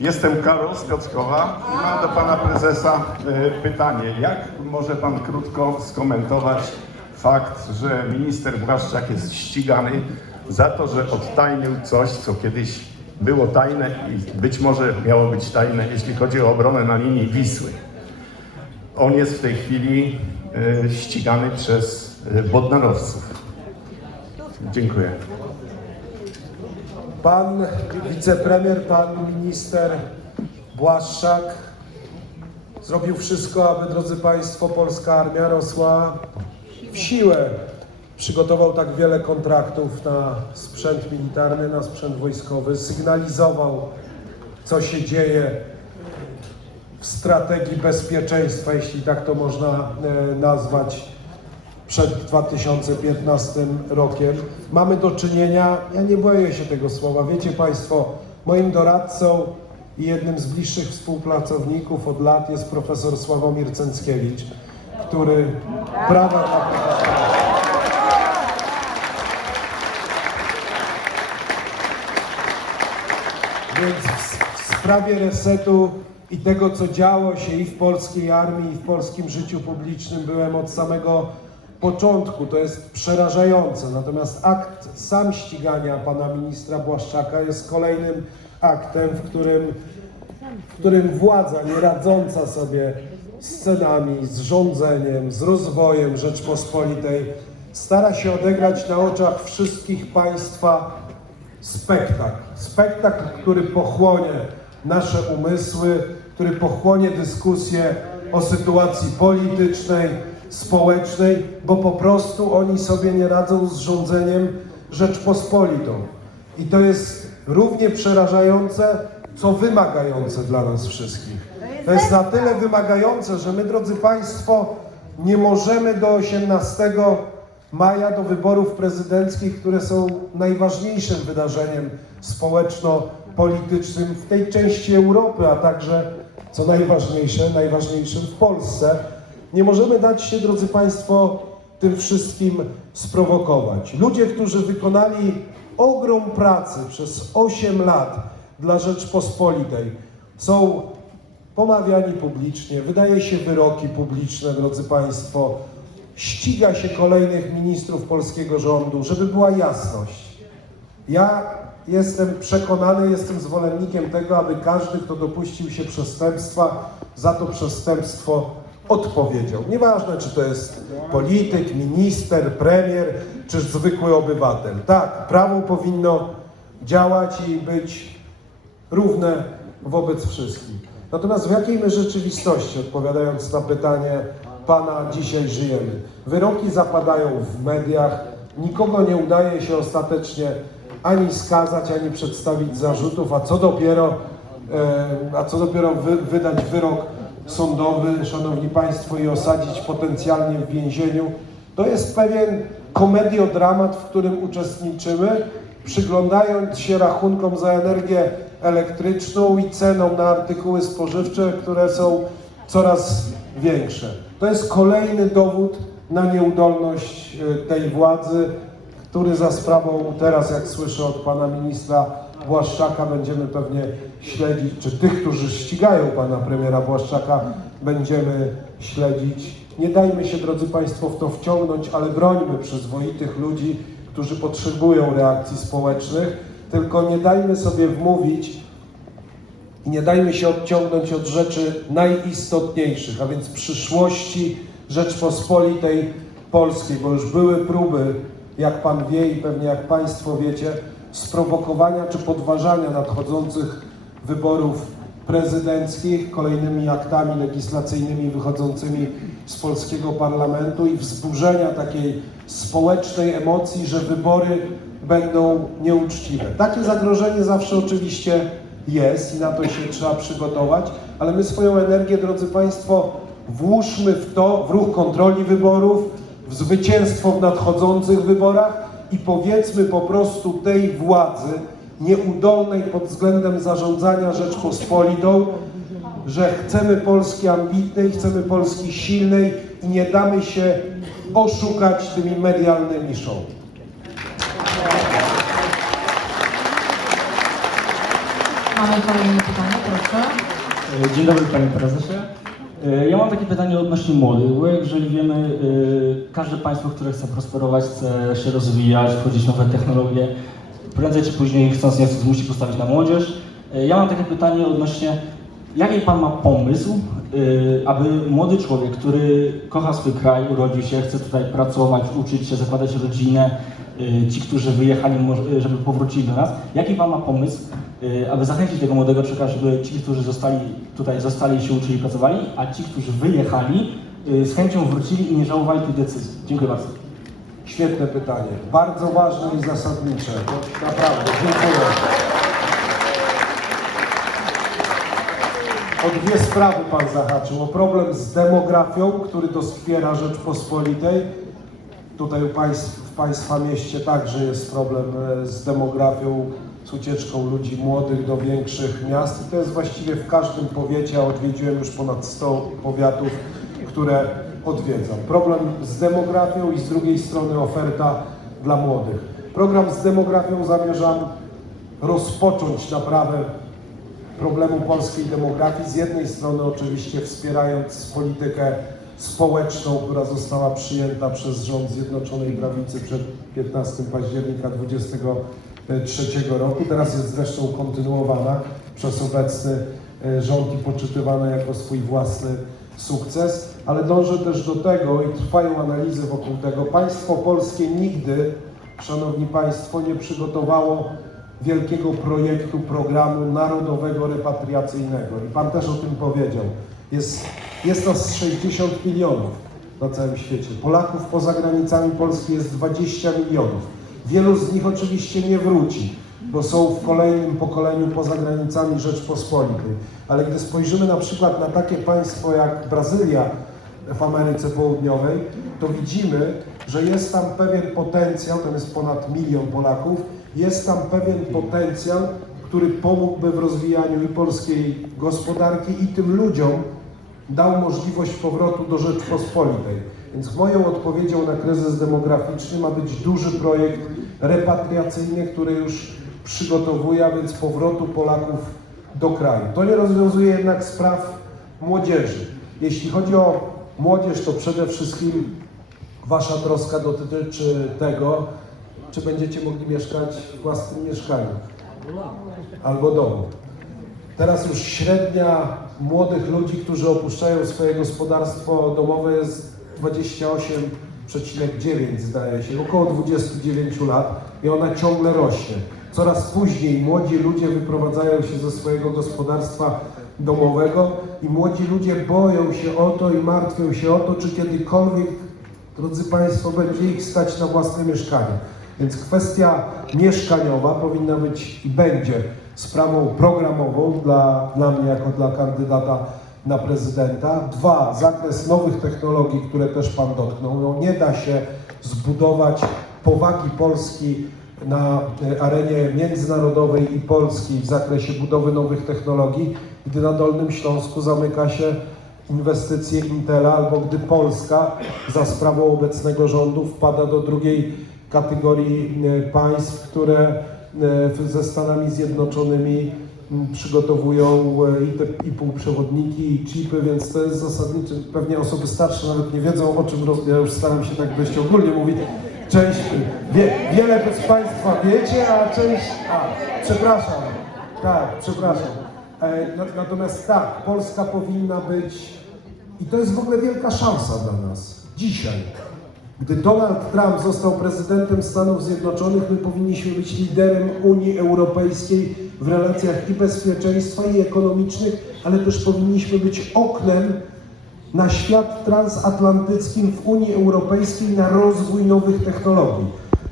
Jestem Karol z i mam do pana prezesa e, pytanie. Jak może pan krótko skomentować fakt, że minister Błaszczak jest ścigany za to, że odtajnił coś, co kiedyś było tajne i być może miało być tajne, jeśli chodzi o obronę na linii Wisły. On jest w tej chwili e, ścigany przez e, bodnarowców. Dziękuję. Pan wicepremier, pan minister Błaszczak zrobił wszystko, aby, drodzy Państwo, polska armia rosła w siłę. Przygotował tak wiele kontraktów na sprzęt militarny, na sprzęt wojskowy, sygnalizował, co się dzieje w strategii bezpieczeństwa, jeśli tak to można e, nazwać, przed 2015 rokiem. Mamy do czynienia, ja nie boję się tego słowa, wiecie Państwo, moim doradcą i jednym z bliższych współpracowników od lat jest profesor Sławomir Cęckiewicz, który prawa dla profesora. Więc w, sprawie resetu i tego, co działo się i w polskiej armii, i w polskim życiu publicznym, byłem od samego początku. To jest przerażające. Natomiast akt sam ścigania pana ministra Błaszczaka jest kolejnym aktem, w którym, w którym władza nie radząca sobie z cenami, z rządzeniem, z rozwojem Rzeczpospolitej stara się odegrać na oczach wszystkich państwa spektakl. Spektakl, który pochłonie nasze umysły, który pochłonie dyskusję o sytuacji politycznej, społecznej, bo po prostu oni sobie nie radzą z rządzeniem Rzeczpospolitą. I to jest równie przerażające, co wymagające dla nas wszystkich. To jest na tyle wymagające, że my, drodzy Państwo, nie możemy do 18 maja, do wyborów prezydenckich, które są najważniejszym wydarzeniem społeczno-politycznym w tej części Europy, a także, co najważniejsze, najważniejszym w Polsce. Nie możemy dać się, drodzy Państwo, tym wszystkim sprowokować. Ludzie, którzy wykonali ogrom pracy przez 8 lat dla Rzeczpospolitej, są pomawiani publicznie, wydaje się wyroki publiczne, drodzy Państwo, ściga się kolejnych ministrów polskiego rządu, żeby była jasność. Ja jestem przekonany, jestem zwolennikiem tego, aby każdy, kto dopuścił się przestępstwa, za to przestępstwo odpowiedział. Nieważne, czy to jest polityk, minister, premier, czy zwykły obywatel. Tak, prawo powinno działać i być równe wobec wszystkich. Natomiast w jakiej my rzeczywistości, odpowiadając na pytanie Pana, dzisiaj żyjemy? Wyroki zapadają w mediach, nikogo nie udaje się ostatecznie ani skazać, ani przedstawić zarzutów, a co dopiero, e, a co dopiero wy, wydać wyrok sądowy, Szanowni Państwo, i osadzić potencjalnie w więzieniu. To jest pewien komediodramat, w którym uczestniczymy, przyglądając się rachunkom za energię elektryczną i cenom na artykuły spożywcze, które są coraz większe. To jest kolejny dowód na nieudolność e, tej władzy, który za sprawą teraz, jak słyszę od pana ministra Błaszczaka, będziemy pewnie śledzić, czy tych, którzy ścigają pana premiera Błaszczaka, będziemy śledzić. Nie dajmy się, drodzy Państwo, w to wciągnąć, ale brońmy przyzwoitych ludzi, którzy potrzebują reakcji społecznych, tylko nie dajmy sobie wmówić, i nie dajmy się odciągnąć od rzeczy najistotniejszych, a więc przyszłości Rzeczpospolitej Polskiej, bo już były próby, jak Pan wie i pewnie jak Państwo wiecie, sprowokowania czy podważania nadchodzących wyborów prezydenckich kolejnymi aktami legislacyjnymi wychodzącymi z polskiego parlamentu i wzburzenia takiej społecznej emocji, że wybory będą nieuczciwe. Takie zagrożenie zawsze oczywiście jest i na to się trzeba przygotować, ale my swoją energię, drodzy Państwo, włóżmy w to, w ruch kontroli wyborów, w zwycięstwo w nadchodzących wyborach i powiedzmy po prostu tej władzy, nieudolnej pod względem zarządzania Rzeczpospolitą, że chcemy Polski ambitnej, chcemy Polski silnej i nie damy się oszukać tymi medialnymi show. Mamy kolejne pytanie, proszę. Dzień dobry panie prezesie. E, Ja mam takie pytanie odnośnie młodych, bo jeżeli wiemy, e, każde państwo, które chce prosperować, chce się rozwijać, wchodzić w nowe technologie, prędzej czy później chcąc nie chcąc musi postawić na młodzież. E, Ja mam takie pytanie odnośnie, jaki pan ma pomysł, e, aby młody człowiek, który kocha swój kraj, urodził się, chce tutaj pracować, uczyć się, zakładać rodzinę, e, ci, którzy wyjechali, może- żeby powrócili do nas, jaki pan ma pomysł, y, aby zachęcić tego młodego człowieka, żeby ci, którzy zostali tutaj, zostali się uczyli, pracowali, a ci, którzy wyjechali, y, z chęcią wrócili i nie żałowali tej decyzji. Dziękuję bardzo. Świetne pytanie. Bardzo ważne i zasadnicze. Naprawdę, dziękuję. O dwie sprawy Pan zahaczył. O problem z demografią, który doskwiera Rzeczpospolitej. Tutaj u państw, w Państwa mieście także jest problem e, z demografią, z ucieczką ludzi młodych do większych miast. I to jest właściwie w każdym powiecie, a odwiedziłem już ponad 100 powiatów, które odwiedzam. Problem z demografią i z drugiej strony oferta dla młodych. Program z demografią zamierzam rozpocząć naprawę problemu polskiej demografii. Z jednej strony oczywiście wspierając politykę społeczną, która została przyjęta przez rząd Zjednoczonej Prawicy przed 15 października 2023 roku. Teraz jest zresztą kontynuowana przez obecny e, rząd i poczytywana jako swój własny sukces, ale dążę też do tego i trwają analizy wokół tego. Państwo polskie nigdy, Szanowni Państwo, nie przygotowało wielkiego projektu, programu narodowego repatriacyjnego. I Pan też o tym powiedział. Jest, jest nas 60 milionów na całym świecie. Polaków poza granicami Polski jest 20 milionów. Wielu z nich oczywiście nie wróci, bo są w kolejnym pokoleniu poza granicami Rzeczpospolitej. Ale gdy spojrzymy na przykład na takie państwo jak Brazylia w Ameryce Południowej, to widzimy, że jest tam pewien potencjał, tam jest ponad milion Polaków, jest tam pewien potencjał, który pomógłby w rozwijaniu i polskiej gospodarki i tym ludziom dał możliwość powrotu do Rzeczpospolitej. Więc moją odpowiedzią na kryzys demograficzny ma być duży projekt repatriacyjny, który już przygotowuje, a więc powrotu Polaków do kraju. To nie rozwiązuje jednak spraw młodzieży. Jeśli chodzi o młodzież, to przede wszystkim Wasza troska dotyczy tego, czy będziecie mogli mieszkać w własnym mieszkaniu albo domu. Teraz już średnia młodych ludzi, którzy opuszczają swoje gospodarstwo domowe jest 28,9 zdaje się, około 29 lat i ona ciągle rośnie. Coraz później młodzi ludzie wyprowadzają się ze swojego gospodarstwa domowego i młodzi ludzie boją się o to i martwią się o to, czy kiedykolwiek, drodzy Państwo, będzie ich stać na własne mieszkanie. Więc kwestia mieszkaniowa powinna być i będzie sprawą programową dla, dla mnie jako dla kandydata na prezydenta. Dwa, zakres nowych technologii, które też Pan dotknął. No, nie da się zbudować powagi Polski na e, arenie międzynarodowej i polskiej w zakresie budowy nowych technologii, gdy na Dolnym Śląsku zamyka się inwestycje Intela, albo gdy Polska za sprawą obecnego rządu wpada do drugiej kategorii e, państw, które e, ze Stanami Zjednoczonymi przygotowują e, i, te, i półprzewodniki, i chipy, więc to jest zasadnicze. Pewnie osoby starsze nawet nie wiedzą, o czym roz... ja już staram się tak dość ogólnie mówić. Część, wie, wiele z Państwa wiecie, a część, a, przepraszam, tak, przepraszam. E, na- Natomiast tak, Polska powinna być, i to jest w ogóle wielka szansa dla nas, dzisiaj. Gdy Donald Trump został prezydentem Stanów Zjednoczonych, my powinniśmy być liderem Unii Europejskiej w relacjach i bezpieczeństwa, i ekonomicznych, ale też powinniśmy być oknem na świat transatlantyckim w Unii Europejskiej na rozwój nowych technologii.